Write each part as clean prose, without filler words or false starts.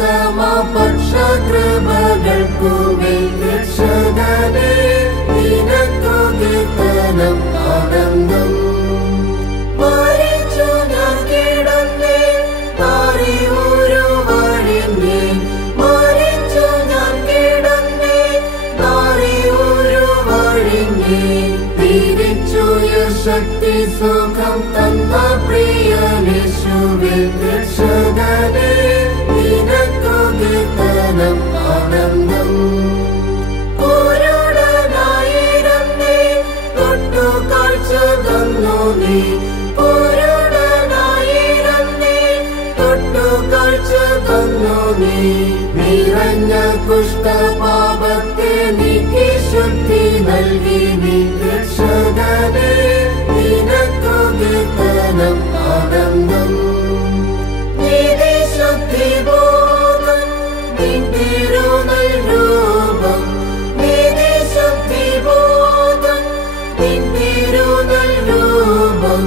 ഉത്തമ പക്ഷകൃപകൾക്കുമേൽ രക്ഷകനേ നിനക്കു കീർത്തനം ആനന്ദം. മരിച്ചു ഞാൻ കിടന്നേ മാറി ഉരുവഴിഞ്ഞേ, മരിച്ചു ഞാൻ കിടന്നേ മാറി ഉരുവഴിഞ്ഞേ, തിരിച്ചുയ ശക്തി സുഖം തന്ന പ്രിയനേശുവേ രക്ഷകനേ നിനക്കു കീർത്തനം ആനന്ദം. കുരുടനായിരുന്നേ തൊട്ടു കാഴ്ച തന്നു നീ, കുരുടനായിരുന്നേ തൊട്ടു കാഴ്ച തന്നു നീ, നിറഞ്ഞ കുഷ്ഠപാപത്തെ നീക്കി ശുദ്ധി നൽകി നീ രക്ഷകനേ നിനക്കു കീർത്തനം ആനന്ദം. നീതിശുദ്ധി ബോധം നിൻ തിരുനൽരൂപം, നീതിശുദ്ധി ബോധം നിൻ തിരുനൽരൂപം,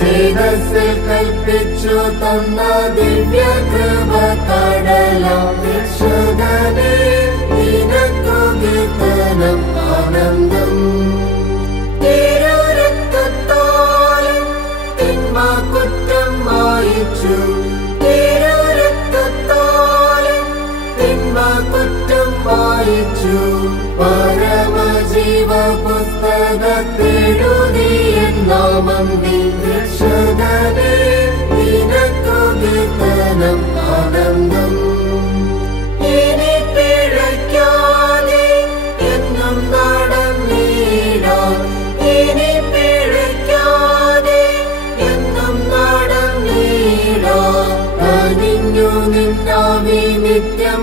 ചേതസ്സിൽ കൽപ്പിച്ചു തന്ന ദിവ്യകൃപ കടലാം രക്ഷകനേ നിനക്കു കീർത്തനം ആനന്ദം. തിരുരക്തത്താലും തിന്മ കുറ്റം മായിച്ചു, തിരുരക്തത്താലും തിന്മ കുറ്റം മായിച്ചു, പരമജീവ പുസ്തകത്തെഴുതിയൻ നാമം നീ രക്ഷകനേ നിനക്കു കീർത്തനം ആനന്ദം. ഇനി പിഴയ്ക്കാതെ എന്നും നടന്നിടാം, ഇനി പിഴയ്ക്കാതെ എന്നും നടന്നിടാം, കനിഞ്ഞു നിന്നാവി നിത്യം